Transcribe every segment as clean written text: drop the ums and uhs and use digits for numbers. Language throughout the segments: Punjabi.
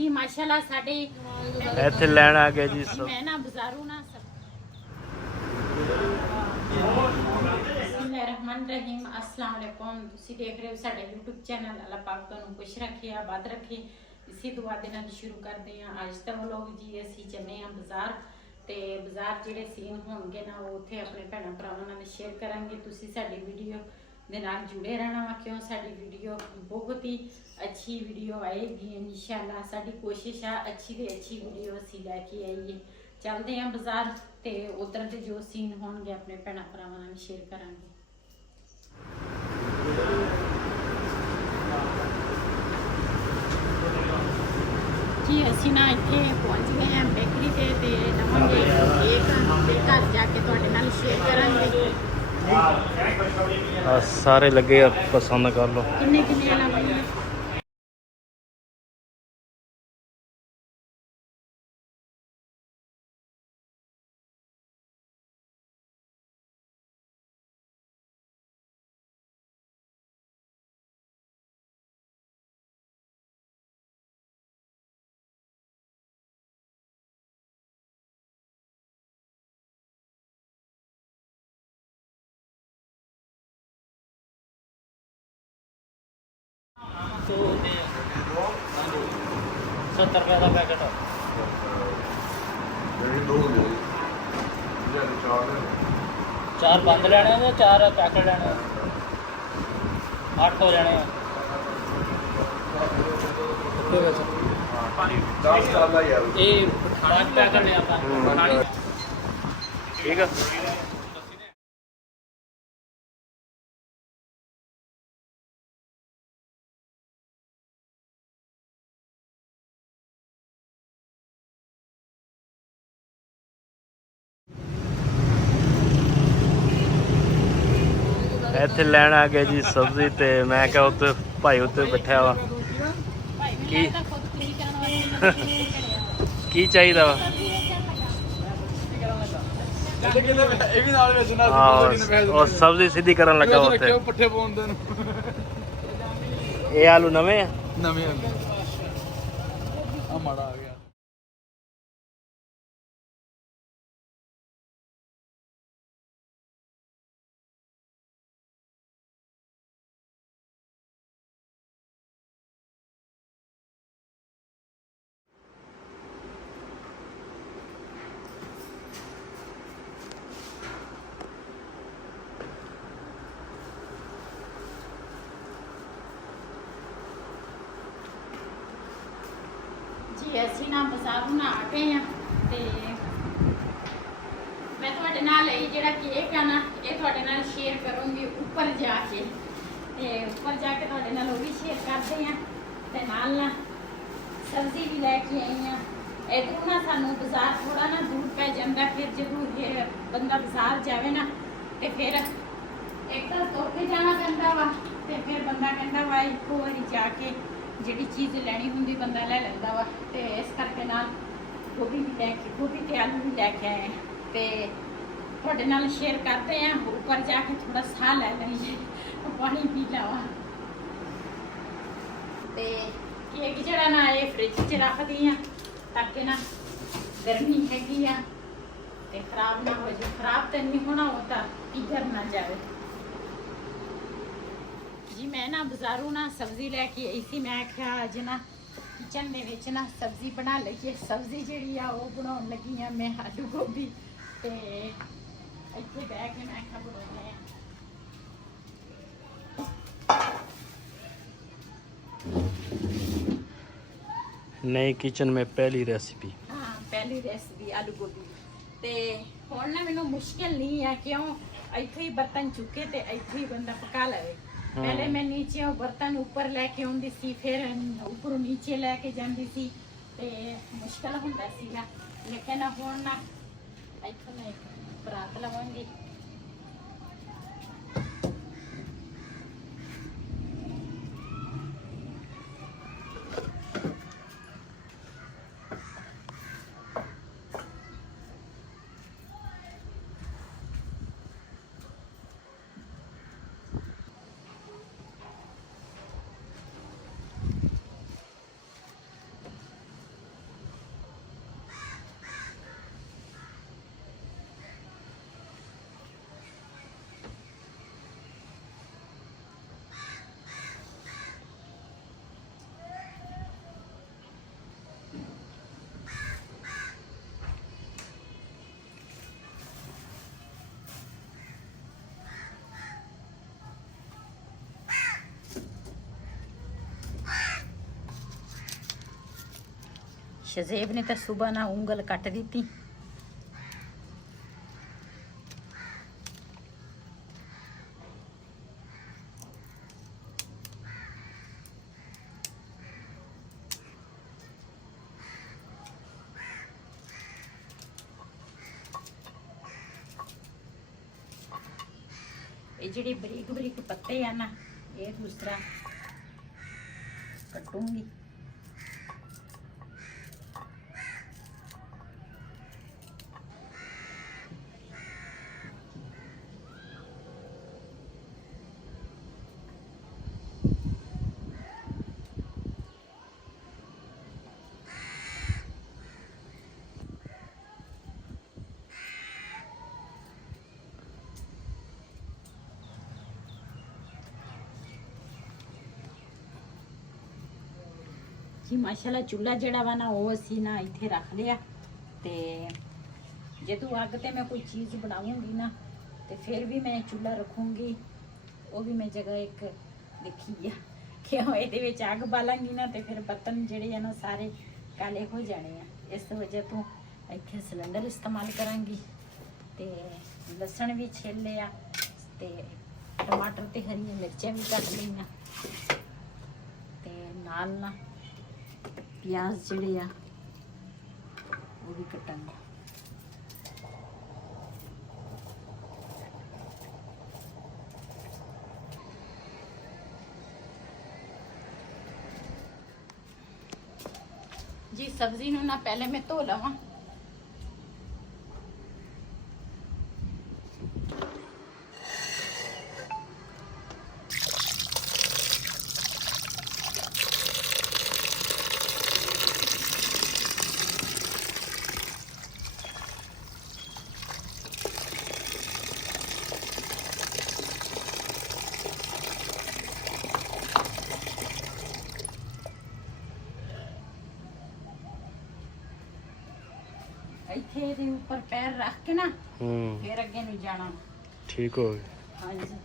जी माशाल्लाह साडे ਇੱਥੇ ਲੈਣ ਆ ਗਏ ਜੀ ਸਭ। मैं ना बाजारू ना रहमान अस्सलाम वालेकुम। ਤੁਸੀਂ ਦੇਖ ਰਹੇ ਹੋ ਸਾਡਾ YouTube ਚੈਨਲ। ਅੱਲਾਹ ਪਾਕ ਤੁਹਾਨੂੰ ਖੁਸ਼ ਰੱਖੇ ਆਬਾਦ ਰੱਖੇ। ਇਸੇ ਦੁਆ ਦੇ ਨਾਲ ਸ਼ੁਰੂ ਕਰਦੇ ਹਾਂ ਅੱਜ ਦਾ ਵਲੌਗ ਜੀ। ਅਸੀਂ ਚੱਲੇ ਹਾਂ ਬਾਜ਼ਾਰ ਤੇ ਬਾਜ਼ਾਰ ਜਿਹੜੇ ਸੀਨ ਹੋਣਗੇ ਨਾ ਉਹ ਉੱਥੇ ਆਪਣੇ ਭੈਣਾਂ ਭਰਾਵਾਂ ਨਾਲ ਸ਼ੇਅਰ ਕਰਾਂਗੇ। ਤੁਸੀਂ ਸਾਡੀ ਵੀਡੀਓ ਦੇ ਨਾਲ ਜੁੜੇ ਰਹਿਣਾ ਵਾ ਕਿਉਂ ਸਾਡੀ ਵੀਡੀਓ ਬਹੁਤ ਹੀ ਅੱਛੀ ਵੀਡੀਓ ਆਏਗੀ ਇਨਸ਼ਾਅੱਲਾ। ਸਾਡੀ ਕੋਸ਼ਿਸ਼ ਆ ਅੱਛੀ ਤੋਂ ਅੱਛੀ ਵੀਡੀਓ ਅਸੀਂ ਲੈ ਕੇ ਆਈਏ। ਚੱਲਦੇ ਹਾਂ ਬਾਜ਼ਾਰ ਤੇ ਉਧਰ ਦੇ ਜੋ ਸੀਨ ਹੋਣਗੇ ਆਪਣੇ ਭੈਣਾਂ ਭਰਾਵਾਂ ਨਾਲ ਸ਼ੇਅਰ ਕਰਾਂਗੇ। ਜੀ ਅਸੀਂ ਨਾ ਇੱਥੇ ਪਹੁੰਚ ਗਏ ਹਾਂ ਬੇਕਰੀ ਤੇ ਲਵਾਂਗੇ ਕੇਕ ਤੇ ਘਰ ਜਾ ਕੇ ਤੁਹਾਡੇ ਨਾਲ ਸ਼ੇਅਰ ਕਰਾਂਗੇ। ਸਾਰੇ ਲੱਗੇ ਆ ਪਸੰਦ ਕਰ ਲਓ। ਕਿੰਨੇ ਕਿੰਨੇ ਲਵਾਂਗੇ। ₹70 ਦਾ ਪੈਕਟ ਚਾਰ ਬੰਦ ਲੈਣੇ ਜਾਂ ਚਾਰ ਪੈਕਟ ਲੈਣੇ? 8 ਹੋ ਜਾਣੇ ਆ। 10 ਦਾ ਯਾਰ ਇਹ 5 ਪੈਕਟ ਲਿਆ ਆਪਾਂ। ਠੀਕ ਆ। ਇੱਥੇ ਲੈਣ ਆ ਗਏ ਜੀ ਸਬਜ਼ੀ ਤੇ ਮੈਂ ਕਿਹਾ ਉੱਤੇ ਭਾਈ ਉੱਤੇ ਬੈਠਿਆ ਵਾ। ਕੀ ਕੀ ਚਾਹੀਦਾ ਵਾ? ਇਹ ਵੀ ਨਾਲ ਵਿੱਚ ਉਹ ਸਬਜ਼ੀ ਸਿੱਧੀ ਕਰਨ ਲੱਗਾ ਉੱਥੇ। ਪੱਠੇ ਪਾਉਂਦੇ ਨੇ। ਇਹ ਆਲੂ ਨਵੇਂ ਆ? ਨਵੇਂ ਆ ਮਾੜਾ ਆ ਗਿਆ। ਜੀ ਅਸੀਂ ਨਾ ਬਾਜ਼ਾਰੋਂ ਨਾ ਆ ਗਏ ਆ ਤੇ ਮੈਂ ਤੁਹਾਡੇ ਨਾਲ ਇਹ ਜਿਹੜਾ ਕੇਕ ਆ ਨਾ ਇਹ ਤੁਹਾਡੇ ਨਾਲ ਸ਼ੇਅਰ ਕਰੂੰਗੀ ਉੱਪਰ ਜਾ ਕੇ ਤੇ ਉੱਪਰ ਜਾ ਕੇ ਤੁਹਾਡੇ ਨਾਲ ਉਹ ਵੀ ਸ਼ੇਅਰ ਕਰਦੇ ਆ ਤੇ ਨਾਲ ਨਾ ਸਬਜ਼ੀ ਵੀ ਲੈ ਕੇ ਆਈ ਆ। ਇਧਰੋਂ ਨਾ ਸਾਨੂੰ ਬਾਜ਼ਾਰ ਥੋੜਾ ਨਾ ਦੂਰ ਪੈ ਜਾਂਦਾ ਫਿਰ ਜਦੋਂ ਇਹ ਬੰਦਾ ਬਾਜ਼ਾਰ ਜਾਵੇ ਨਾ ਤੇ ਫਿਰ ਇੱਕ ਤਾਂ ਤੁਰ ਕੇ ਜਾਣਾ ਪੈਂਦਾ ਵਾ ਤੇ ਫਿਰ ਬੰਦਾ ਕਹਿੰਦਾ ਵਾ ਇੱਕੋ ਵਾਰੀ ਜਾ ਕੇ ਜਿਹੜੀ ਚੀਜ਼ ਲੈਣੀ ਹੁੰਦੀ ਬੰਦਾ ਲੈ ਲੈਂਦਾ ਵਾ ਤੇ ਇਸ ਕਰਕੇ ਨਾਲ ਗੋਭੀ ਤੇ ਆਲੂ ਵੀ ਲੈ ਕੇ ਆਏ ਤੇ ਤੁਹਾਡੇ ਨਾਲ ਸ਼ੇਅਰ ਕਰਦੇ ਆ। ਉੱਪਰ ਜਾ ਕੇ ਥੋੜਾ ਸਾਹ ਲੈ ਲਈਏ ਪਾਣੀ ਪੀ ਲਵਾਂ ਤੇ ਕੇਕ ਜਿਹੜਾ ਨਾ ਇਹ ਫ੍ਰਿਜ 'ਚ ਰੱਖਦੀ ਆ ਤਾਂ ਕਿ ਨਾ ਗਰਮੀ ਹੈਗੀ ਆ ਤੇ ਖਰਾਬ ਨਾ ਹੋ ਜਾਏ। ਖਰਾਬ ਤਾਂ ਨਹੀਂ ਹੋਣਾ ਉਹ ਤਾਂ ਪਿਘਲ ਨਾ ਜਾਵੇ। ਜੀ ਮੈਂ ਨਾ ਬਾਜ਼ਾਰੋਂ ਨਾ ਸਬਜ਼ੀ ਲੈ ਕੇ ਆਈ ਸੀ। ਮੈਂ ਕਿਹਾ ਅੱਜ ਨਾ ਕਿਚਨ ਦੇ ਵਿੱਚ ਨਾ ਸਬਜ਼ੀ ਬਣਾ ਲਈਏ। ਸਬਜ਼ੀ ਜਿਹੜੀ ਆ ਉਹ ਬਣਾਉਣ ਲੱਗੀ ਆ ਮੈਂ ਆਲੂ ਗੋਭੀ ਤੇ ਇੱਥੇ ਬਹਿ ਕੇ ਮੈਂ ਕਿਹਾ ਬਣਾਉਂਦੇ ਆ। नई किचन में पहली रेसिपी। हाँ पहली रेसिपी आलू गोभी ਤੇ ਹੁਣ ਨਾ ਮੈਨੂੰ ਮੁਸ਼ਕਿਲ ਨਹੀਂ ਆ ਕਿਉਂ ਇੱਥੇ ਹੀ ਬਰਤਨ ਚੁੱਕੇ ਤੇ ਇੱਥੇ ਹੀ ਬੰਦਾ ਪਕਾ ਲਵੇ। ਪਹਿਲੇ ਮੈਂ ਨੀਚੇ ਉਹ ਬਰਤਨ ਉੱਪਰ ਲੈ ਕੇ ਆਉਂਦੀ ਸੀ ਫਿਰ ਉੱਪਰੋਂ ਨੀਚੇ ਲੈ ਕੇ ਜਾਂਦੀ ਸੀ ਤੇ ਮੁਸ਼ਕਿਲ ਹੁੰਦਾ ਸੀਗਾ ਲੇਕਿਨ ਹੁਣ ਨਾ ਇੱਥੋਂ ਮੈਂ ਪਰਾਤ ਲਵਾਂਗੀ। ਸ਼ਜ਼ੇਬ ਨੇ ਤਾਂ ਸੁਬਹ ਨਾ ਉਂਗਲ ਕੱਟ ਦਿੱਤੀ। ਇਹ ਜਿਹੜੇ ਬਰੀਕ ਬਰੀਕ ਪੱਤੇ ਆ ਨਾ, ਇਹ ਦੂਸਰਾ ਕੱਟੂੰਗੀ। ਜੀ ਮਾਸ਼ਾਅੱਲਾ ਚੁੱਲ੍ਹਾ ਜਿਹੜਾ ਵਾ ਨਾ ਉਹ ਅਸੀਂ ਨਾ ਇੱਥੇ ਰੱਖ ਲਿਆ। ਤੇ ਜਦੋਂ ਅੱਗ ਤੇ ਮੈਂ ਕੋਈ ਚੀਜ਼ ਬਣਾਉਂਗੀ ਨਾ ਤੇ ਫਿਰ ਵੀ ਮੈਂ ਚੁੱਲ੍ਹਾ ਰੱਖੂੰਗੀ। ਉਹ ਵੀ ਮੈਂ ਜਗ੍ਹਾ ਇੱਕ ਦੇਖੀ ਆ ਕਿ ਇਹਦੇ ਵਿੱਚ ਅੱਗ ਬਾਲਾਂਗੀ ਨਾ ਤੇ ਫਿਰ ਬਰਤਨ ਜਿਹੜੇ ਆ ਨਾ ਸਾਰੇ ਕਾਲੇ ਹੋ ਜਾਣੇ ਆ। ਇਸ ਵਜ੍ਹਾ ਤੋਂ ਇੱਥੇ ਸਿਲੰਡਰ ਇਸਤੇਮਾਲ ਕਰਾਂਗੀ। ਤੇ ਲਸਣ ਵੀ ਛਿੱਲ ਲਿਆ ਤੇ ਟਮਾਟਰ ਤੇ ਹਰੀਆਂ ਮਿਰਚਾਂ ਵੀ ਕੱਟ ਲਈਆਂ ਤੇ ਨਾਲ ਨਾ ਪਿਆਜ਼ ਜਿਹੜੇ ਆ ਉਹ ਵੀ ਕੱਟਾਂਗੇ। जी सब्जी ਨੂੰ ਨਾ ਪਹਿਲੇ ਮੈਂ ਧੋ ਲਵਾਂ। ਇੱਥੇ ਇਹਦੇ ਉੱਪਰ ਪੈਰ ਰੱਖ ਕੇ ਨਾ ਫਿਰ ਅੱਗੇ ਨੂੰ ਜਾਣਾ। ਠੀਕ ਹੋ ਗਿਆ। ਹਾਂਜੀ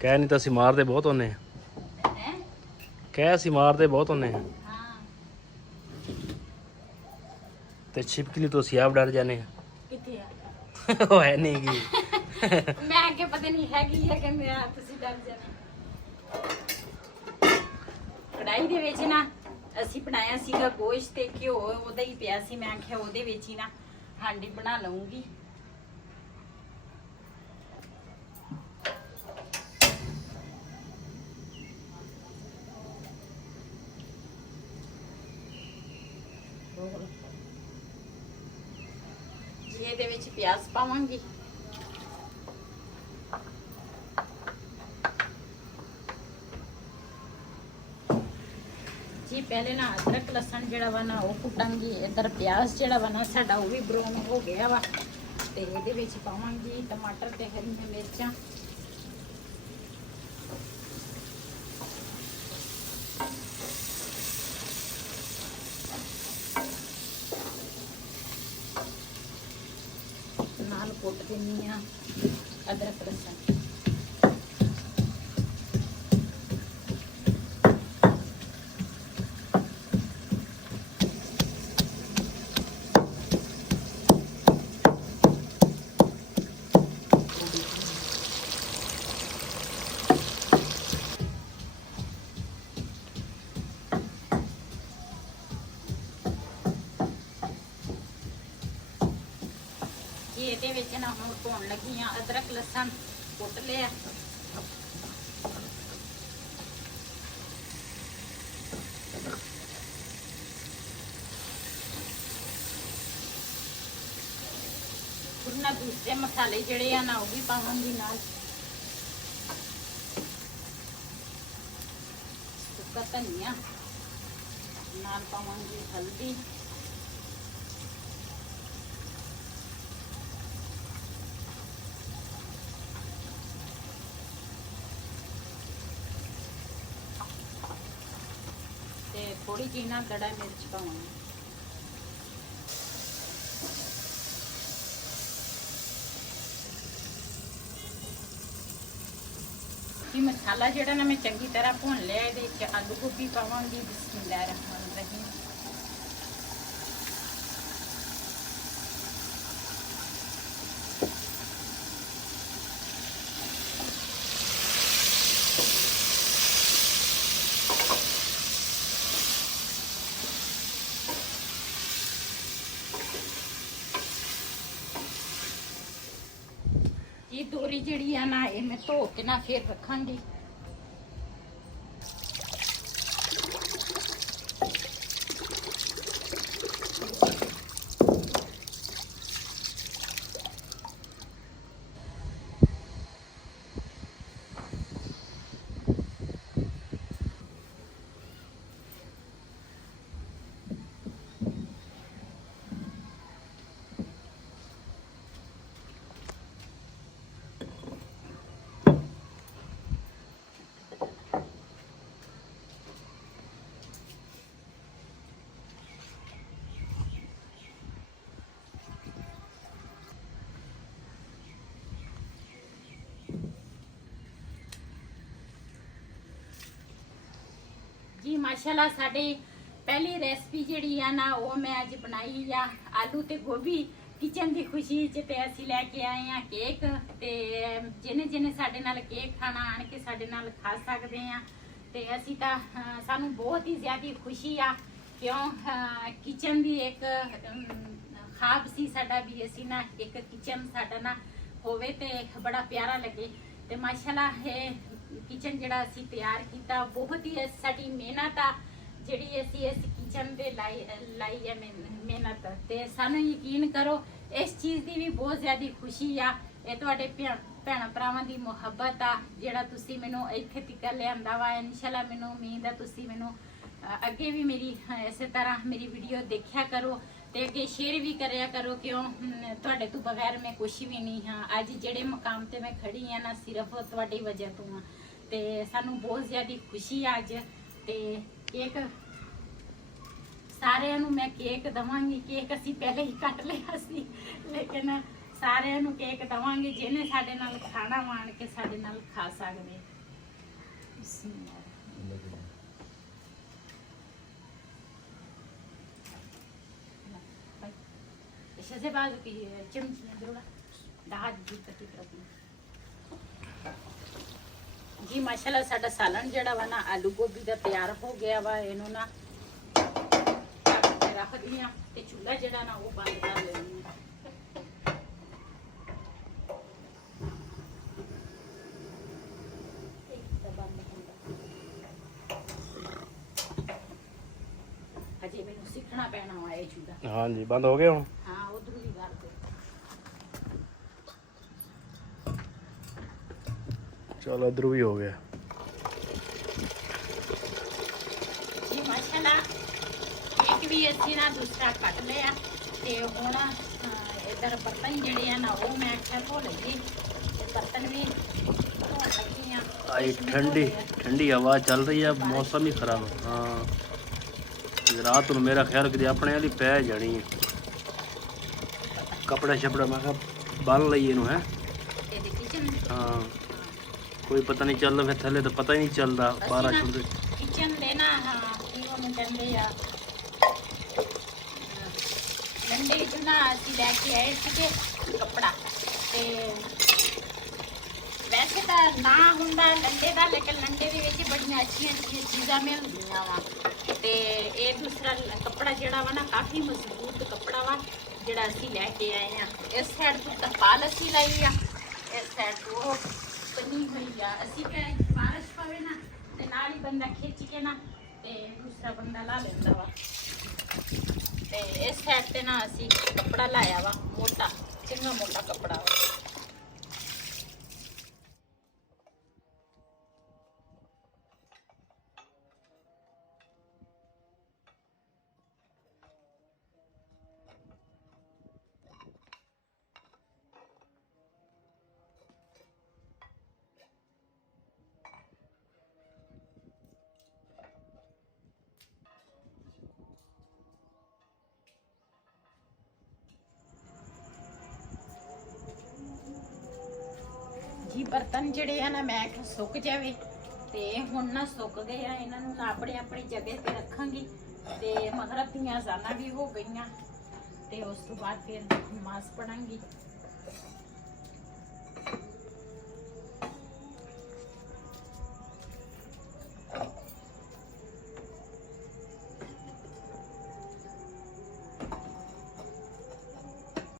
ਕਹਿ ਨਹੀਂ ਤਾਂ ਅਸੀਂ ਮਾਰਦੇ ਬਹੁਤ ਹੁੰਨੇ ਆ। ਹੈ ਕਹਿ ਅਸੀਂ ਮਾਰਦੇ ਬਹੁਤ ਹੁੰਨੇ ਆ ਹਾਂ ਤੇ ਛਿਪਕਲੀ ਤੋਂ ਅਸੀਂ ਆਪ ਡਰ ਜਾਂਦੇ ਆ। ਕਿੱਥੇ ਆ? ਉਹ ਹੈ ਨਹੀਂ ਗੀ। ਮੈਂ ਅੱਗੇ ਪਤਾ ਨਹੀਂ ਹੈਗੀ ਹੈ ਕਿ ਮੈਂ ਤੁਸੀਂ ਡਰ ਜਾਣਾ। ਕੜਾਈ ਦੇ ਵਿੱਚ ਨਾ ਅਸੀਂ ਬਣਾਇਆ ਸੀਗਾ ਗੋਸ਼ਤ ਤੇ ਘਿਓ ਉਹਦਾ ਹੀ ਪਿਆ ਸੀ। ਮੈਂ ਆਖਿਆ ਉਹਦੇ ਵਿੱਚ ਹੀ ਨਾ ਹਾਂਡੀ ਬਣਾ ਲਵਾਂਗੀ। ਜੀ ਇਹਦੇ ਵਿੱਚ ਪਿਆਜ਼ ਪਾਵਾਂਗੀ। ਜੀ ਪਹਿਲੇ ਨਾ ਅਦਰਕ ਲਸਣ ਜਿਹੜਾ ਵਾ ਨਾ ਉਹ ਕੁੱਟਾਂਗੀ। ਇੱਧਰ ਪਿਆਜ਼ ਜਿਹੜਾ ਵਾ ਨਾ ਸਾਡਾ ਉਹ ਵੀ ਬਰਾਊਨ ਹੋ ਗਿਆ ਵਾ ਤੇ ਇਹਦੇ ਵਿੱਚ ਪਾਵਾਂਗੀ ਟਮਾਟਰ ਤੇ ਹਰੀਆਂ ਮਿਰਚਾਂ। ਨਾਲ ਕੁੱਟ ਦਿੰਨੀ ਆ ਅਦਰਕ ਲਸਣ। ਇਹਦੇ ਵਿੱਚ ਨਾ ਹੁਣ ਧੋਣ ਲੱਗੀ ਆ ਅਦਰਕ ਲਸਣ ਕੁੱਟ ਲਿਆ। ਹੁਣ ਨਾ ਦੂਸਰੇ ਮਸਾਲੇ ਜਿਹੜੇ ਆ ਨਾ ਉਹ ਵੀ ਪਾਵਾਂਗੀ ਨਾਲ। ਸੁੱਕਾ ਧਨੀਆ ਨਾਲ ਪਾਵਾਂਗੀ ਹਲਦੀ। थोड़ी जी ना दड़ा मिर्च पाऊंगी। जी मसाला जेड़ा ना मैं चंगी तरह भून लिया। ये आलू गोभी पावांगी। बिस्मिल्लाह रहमान रहीम। ਦੋਰੀ ਜਿਹੜੀ ਆ ਨਾ ਇਹ ਮੈਂ ਧੋ ਕੇ ਨਾ ਫਿਰ ਰੱਖਾਂਗੀ। जी माशाल्लाह साडी पहली रेसिपी जिहड़ी आ ना वो मैं अज बनाई आ आलू ते गोभी। किचन दी खुशी च ते असीं लैके आए आ केक ते जिन्ने जिन्ने साडे नाल केक खाना आण के साडे नाल खा सकदे आ ते असीं तां सानू बहुत ही ज़्यादा खुशी आ क्यों किचन दी एक खाब सी साडा भी असीं ना एक किचन साडा ना होवे ते बड़ा प्यारा लगे ते माशाल्लाह किचन जिहड़ा असीं तैयार कीता बहुत ही साडी मेहनत आ जिहड़ी असीं इस किचन दे लाई है मेहनत ते सानू यकीन करो इस चीज़ दी भी बहुत ज़्यादा खुशी आ ये तुहाडे भैणां भरावां दी मुहब्बत आ जिहड़ा तुसीं मैनूं इत्थे तक लिआंदा वा। इंशाल्लाह मैनूं उम्मीद है तुसीं मैनूं अगे भी मेरी इस तरह मेरी वीडियो देखा करो ते अगे शेयर भी करया करो क्यों तुहाडे तो बगैर मैं कुछ भी नहीं हाँ। अज जिहड़े मुकाम ते मैं खड़ी हाँ ना सिर्फ तुहाडी वजह तो हाँ ते सानू बहुत ज़्यादा खुशी आ अज ते केक सारिਆਂ ਨੂੰ मैं केक दवांगी। केक असीं पहले ही कट लिया सी लेकिन सारिਆਂ ਨੂੰ केक दवांगी जिन्हें साडे नाल खाना मान के साडे नाल खा सकदे। से बाजू की चमची जी माशाल्लाह साडा सालन जिहड़ा वा ना आलू गोभी दा तैयार हो गया वा। इहनू ना रख दियां ते चूल्हा जिहड़ा ना वो बंद कर लेनी है। अजे मैनू सीखना पैना वा ये चूल्हा। हाँ जी बंद हो गया हुण। हाँ उधर भी कर दो। चलो इधर भी हो गया जी माशाल्लाह केक भी अच्छी ना दूसरा कट लिया ते हुण इधर बर्तन जिहड़े आ ना वो मैं आख्या धो लगी ते बर्तन भी धोण लगी आ। आई ठंडी ठंडी हवा चल रही है मौसम ही खराब है। हाँ रात में मेरा ख्याल कि अपने वाली पै जानी है कपड़ा शपड़ा मैं बन लईए इनू है। ਇਹਦੇ किचन हाँ कोई पता नहीं चल फिर थले तो पता ही नहीं चलता 12 छुंदे किचन लेना हाँ की ਉਹਨੂੰ ਕਹਿੰਦੇ ਆ ਲੰਡੇ ਚ ਨਾ ਅਸੀਂ ਲੈ ਕੇ ਆਏ ਸੀਗੇ ਕੱਪੜਾ ਤੇ ਵੈਸੇ ਤਾਂ ਨਾ ਹੁੰਦਾ ਲੰਡੇ ਦਾ ਲੇਕਿਨ ਲੰਡੇ ਦੇ ਵਿੱਚ ਬੜੀਆਂ ਅੱਛੀਆਂ ਅੱਛੀਆਂ ਚੀਜ਼ਾਂ ਮਿਲਦੀਆਂ ਵਾ ਤੇ ਇਹ ਦੂਸਰਾ ਕੱਪੜਾ ਜਿਹੜਾ ਵਾ ਨਾ ਕਾਫੀ ਮਜ਼ਬੂਤ ਕੱਪੜਾ ਵਾ ਜਿਹੜਾ ਅਸੀਂ ਲੈ ਕੇ ਆਏ ਆ। ਇਸ ਸਾਈਡ ਤੋਂ ਤਰਪਾਲ ਅਸੀਂ ਲਈ ਆ ਇਸ ਸਾਈਡ ਤੋਂ बनी हुई है असी बारिश पवे ना ते नाल ही बंदा खिंच के ना ते दूसरा बंदा ला लेंदा वा ते इस साइड ते ना असी कपड़ा लाया वा मोटा चंगा मोटा कपड़ा वा। जी बर्तन जिहड़े है ना मैं सुक जावे ते हुण ना सुक गए आ इन्हां नूं अपनी अपनी जगह ते रखांगी ते मगरब दीयां अज़ानां भी हो गईयां ते उस तो बाद फिर नमाज़ पढ़ांगी।